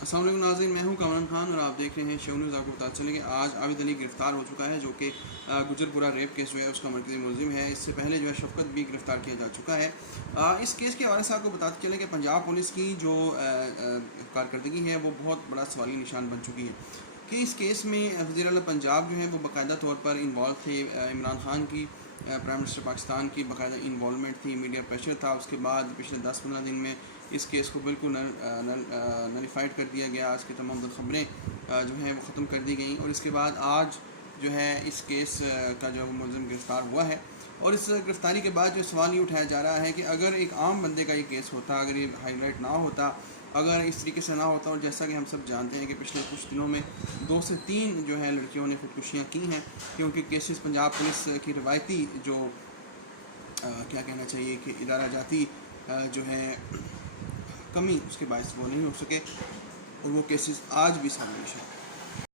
अस्सलाम वालेकुम नाज़रीन, मैं हूं कामरान खान और आप देख रहे हैं शो न्यूज़। आपको पता चले कि आज आबिद अली गिरफ़्तार हो चुका है, जो कि गुजरपुरा रेप केस जो है उसका मरकज़ी मुलज़िम है। इससे पहले जो है शफ़क़त भी गिरफ़्तार किया जा चुका है। इस केस के हवाले से आपको बताते चले कि पंजाब पुलिस की जो कारकर्दगी है वो बहुत बड़ा सवाली निशान बन चुकी है कि इस केस में वज़ीर आला पंजाब जो है वो बाकायदा तौर पर इन्वॉल्व थे। इमरान खान की प्राइम मिनिस्टर पाकिस्तान की बाकायदा इन्वॉल्वमेंट थी, मीडिया प्रेशर था। उसके बाद पिछले 10-15 दिन में इस केस को बिल्कुल नलिफाइड कर दिया गया। इसकी तमाम खबरें जो हैं वो ख़त्म कर दी गई और इसके बाद आज जो है इस केस का जो मुलज़िम गिरफ़्तार हुआ है। और इस गिरफ़्तारी के बाद जो सवाल ये उठाया जा रहा है कि अगर एक आम बंदे का ये केस होता, अगर ये हाईलाइट ना होता, अगर इस तरीके से ना होता, और जैसा कि हम सब जानते हैं कि पिछले कुछ दिनों में 2 से 3 जो है लड़कियों ने ख़ुदकुशियाँ की हैं, क्योंकि केसेस पंजाब पुलिस की रिवायती जो क्या कहना चाहिए कि इदारा जाती जो है कमी, उसके बायस वो नहीं हो सके और वो केसेस आज भी सामने हैं।